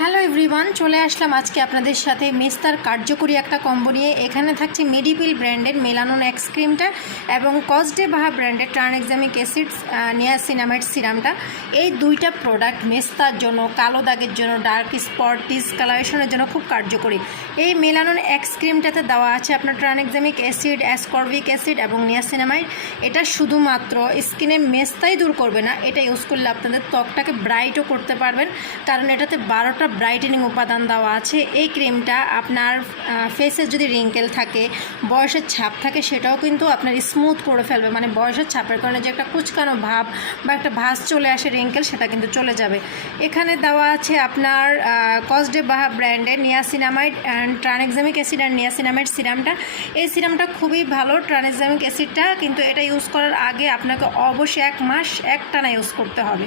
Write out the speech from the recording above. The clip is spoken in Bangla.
হ্যালো এভরিওয়ান, চলে আসলাম আজকে আপনাদের সাথে মেস্তার কার্যকরী একটা কম্বো নিয়ে। এখানে থাকছে মেডিপিল ব্র্যান্ডের মেলানোন এক্স ক্রিমটা এবং কসডে বাহা ব্র্যান্ডের ট্রানএক্সামিক অ্যাসিডস নিয়াসিনামাইড সিরামটা। এই দুইটা প্রোডাক্ট মেস্তার জন্য, কালো দাগের জন্য, ডার্ক স্পট, ডিসকালারেশনের জন্য খুব কার্যকরী। এই মেলানোন এক্স ক্রিমটাতে দেওয়া আছে আপনার ট্রানএক্সামিক অ্যাসিড, অ্যাসকর্বিক অ্যাসিড এবং নিয়াসিনামাইড। এটা শুধুমাত্র স্কিনের মেস্তাই দূর করবে না, এটা ইউজ করলে আপনাদের ত্বকটাকে ব্রাইটও করতে পারবেন, কারণ এটাতে 12টা ব্রাইটেনিং উপাদান দেওয়া আছে। এই ক্রিমটা আপনার ফেসে যদি রিঙ্কেল থাকে, বয়সের ছাপ থাকে, সেটাও কিন্তু আপনার স্মুথ করে ফেলবে। মানে বয়সের ছাপের কারণে যে একটা কুচকানো ভাব বা একটা ভাঁজ চলে আসে, রিঙ্কেল, সেটা কিন্তু চলে যাবে। এখানে দেওয়া আছে আপনার কসডে বাহা ব্র্যান্ডের নিয়াসিনামাইড অ্যান্ড ট্রানএক্সামিক অ্যাসিড আর নিয়াসিনামাইড সিরামটা। এই সিরামটা খুবই ভালো, ট্রানএক্সামিক অ্যাসিডটা, কিন্তু এটা ইউজ করার আগে আপনাকে অবশ্যই 1 মাস একটানা ইউজ করতে হবে।